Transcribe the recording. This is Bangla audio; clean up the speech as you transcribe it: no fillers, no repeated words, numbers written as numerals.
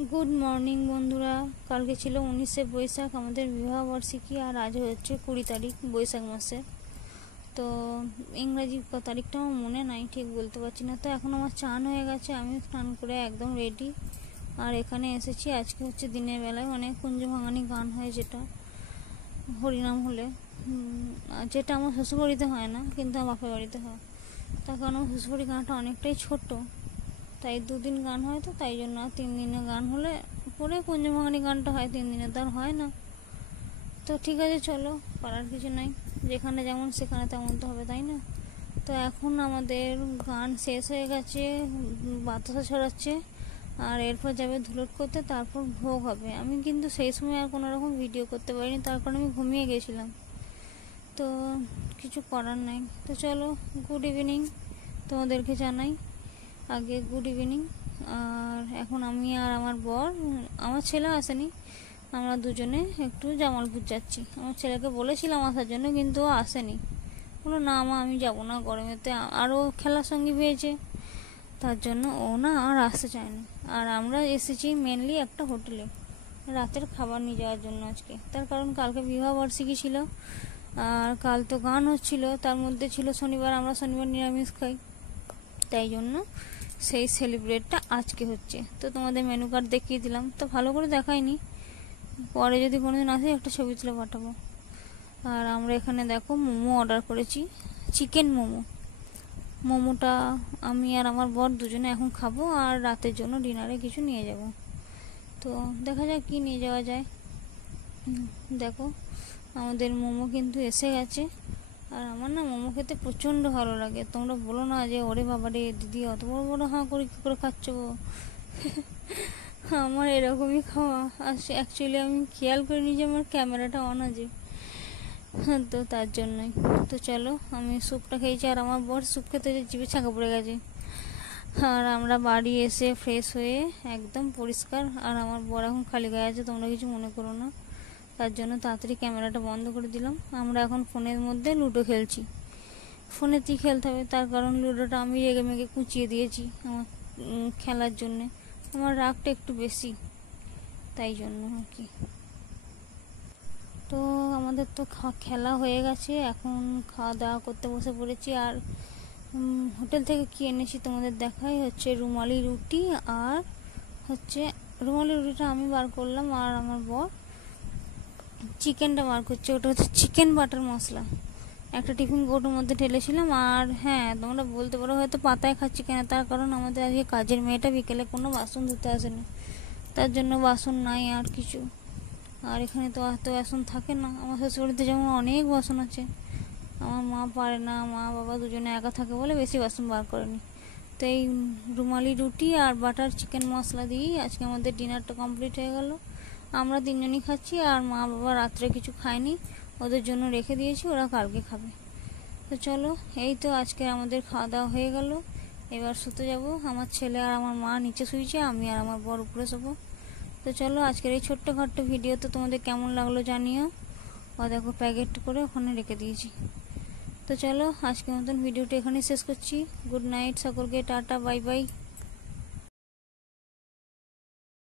गुड मर्निंग बंधुरा कल के छिलो 19 बैशाख आमादेर विवाह बार्षिकी और आज होच्छे 20 तारीख बैशाख मासे। तो इंग्राजी तारीखटा आमार मने नाई ठीक बोलते पारछि ना। तो एखन आमार चान हये गेछे, आमी स्नान करे एकदम रेडी और एखाने एसेछि। आजके होच्छे दिनेर बेलाय माने कुंज भांगानी गान हय जेटा हरिनाम होले जेटा आमार शशुरबाड़ीते हय ना किन्तु आमार बापेर बाड़ीते हय। तार कारण आमार शशुरबाड़ी गानटा अनेकटाई छोट, ताई दुदिन गान हय तो ताई जन्य 3 दिने गान होले परे कुंज भांगानी गानटा हय, 3 दिने तो हय ना। तो ठीक आछे चलो पारार किछु नाई, जेखाने जेमन सेखाने तेमन तो हबे ताई ना। तो एखन आमादेर गान शेष हये गेछे, बातासा छड़ाच्छे और एरपर जाबे धुलोट करते, तारपर भोग हबे। आमी किन्तु सेई समय आर कोनो रकम भिडियो करते पारिनि, तार कारण आमी घुमिये गेछिलाम। तो किछु करार नाई। तो चलो गुड इवनिंग तोमादेरके जानाई आगे गुड इवनिंग। और एखन आमी आर आमार बर, आमार छेले आसेनी, आमरा दुजोने एकटु जामालपुर जाচ্ছি। आमार छेलेके बोलेছিলাম आसार জন্য কিন্তু ও আসেনি, বলল না মা আমি যাব না, গরমেতে আরও খেলার সঙ্গী পেয়েছে তার জন্য ও না আর আসতে চায়নি। আর আমরা এসেছি মেনলি একটা হোটেলে রাতের খাবার নিয়ে যাওয়ার জন্য আজকে। তার কারণ কালকে বিবাহ বার্ষিকী ছিল আর কাল তো গান হচ্ছিল, তার মধ্যে ছিল শনিবার, আমরা শনিবার নিরামিষ খাই, তাই জন্য সেই সেলিব্রেটটা আজকে হচ্ছে। তো তোমাদের মেনু কার্ড দেখিয়ে দিলাম, তো ভালো করে দেখাইনি, পরে যদি কোনোদিন আসে একটা ছবি তুলে পাঠাবো। আর আমরা এখানে দেখো মোমো অর্ডার করেছি, চিকেন মোমো। মোমোটা আমি আর আমার বর দুজনে এখন খাবো আর রাতের জন্য ডিনারে কিছু নিয়ে যাব। তো দেখা যাক কি নিয়ে যাওয়া যায়। দেখো আমাদের মোমো কিন্তু এসে গেছে আর আমার না মোমো খেতে প্রচণ্ড ভালো লাগে। তোমরা বলো না যে ওরে বাবা রে দিদি অত বড় বড় হাঁ করে কী করে খাচ্ছ আমার এরকমই খাওয়া। আর অ্যাকচুয়ালি আমি খেয়াল করিনি যে আমার ক্যামেরাটা অন আছে, তো তার জন্যই। তো চলো আমি স্যুপটা খেয়েছি আর আমার বর স্যুপ খেতে জিভে ছাঁকা পড়ে গেছে। আর আমরা বাড়ি এসে ফ্রেশ হয়ে একদম পরিষ্কার, আর আমার বর এখন খালি গায়ে আছে, তোমরা কিছু মনে করো না। তার জন্য তাড়াতাড়ি ক্যামেরাটা বন্ধ করে দিলাম। আমরা এখন ফোনের মধ্যে লুডো খেলছি, ফোনেতেই খেলতে হবে, তার কারণ লুডোটা আমি রেগে মেগে কুচিয়ে দিয়েছি আমার খেলার জন্যে। আমার রাগটা একটু বেশি, তাই জন্য আর কি। তো আমাদের তো খেলা হয়ে গেছে, এখন খাওয়া দাওয়া করতে বসে পড়েছি। আর হোটেল থেকে কি এনেছি তোমাদের দেখাই, হচ্ছে রুমালি রুটি আর হচ্ছে রুমালি রুটিটা আমি বার করলাম আর আমার বর চিকেনটা বার করছে, ওটা হচ্ছে চিকেন বাটার মশলা। একটা টিফিন কৌটোর মধ্যে ঢেলেছিলাম। আর হ্যাঁ তোমরা বলতে পারো হয়তো পাতায় খাচ্ছি কেন, তার কারণ আমাদের আজকে কাজের মেয়েটা বিকেলে কোনো বাসন ধুতে আসেনি, তার জন্য বাসন নাই আর কিছু। আর এখানে তো এত বাসন থাকে না, আমার শ্বশুরবাড়িতে যেমন অনেক বাসন আছে, আমার মা পারে না, মা বাবা দুজনে একা থাকে বলে বেশি বাসন বার করেনি। তো এই রুমালি রুটি আর বাটার চিকেন মশলা দিয়েই আজকে আমাদের ডিনারটা কমপ্লিট হয়ে গেল। আমরা তিনজনই খাচ্ছি আর মা বাবা রাত্রে কিছু খায়নি, ওদের জন্য রেখে দিয়েছি, ওরা কালকে খাবে। তো চলো এই তো আজকে আমাদের খাওয়া দাওয়া হয়ে গেল, এবার শুতে যাব। আমার ছেলে আর আমার মা নিচে শুয়েছে, আমি আর আমার বর উপরে শোবো। তো চলো আজকের এই ছোট্টখাট্ট ভিডিও তো তোমাদের কেমন লাগলো জানিও। ও দেখো প্যাকেট করে ওখানে রেখে দিয়েছি। তো চলো আজকের মতন ভিডিওটা এখানেই শেষ করছি। গুড নাইট সকলকে, টাটা বাই বাই।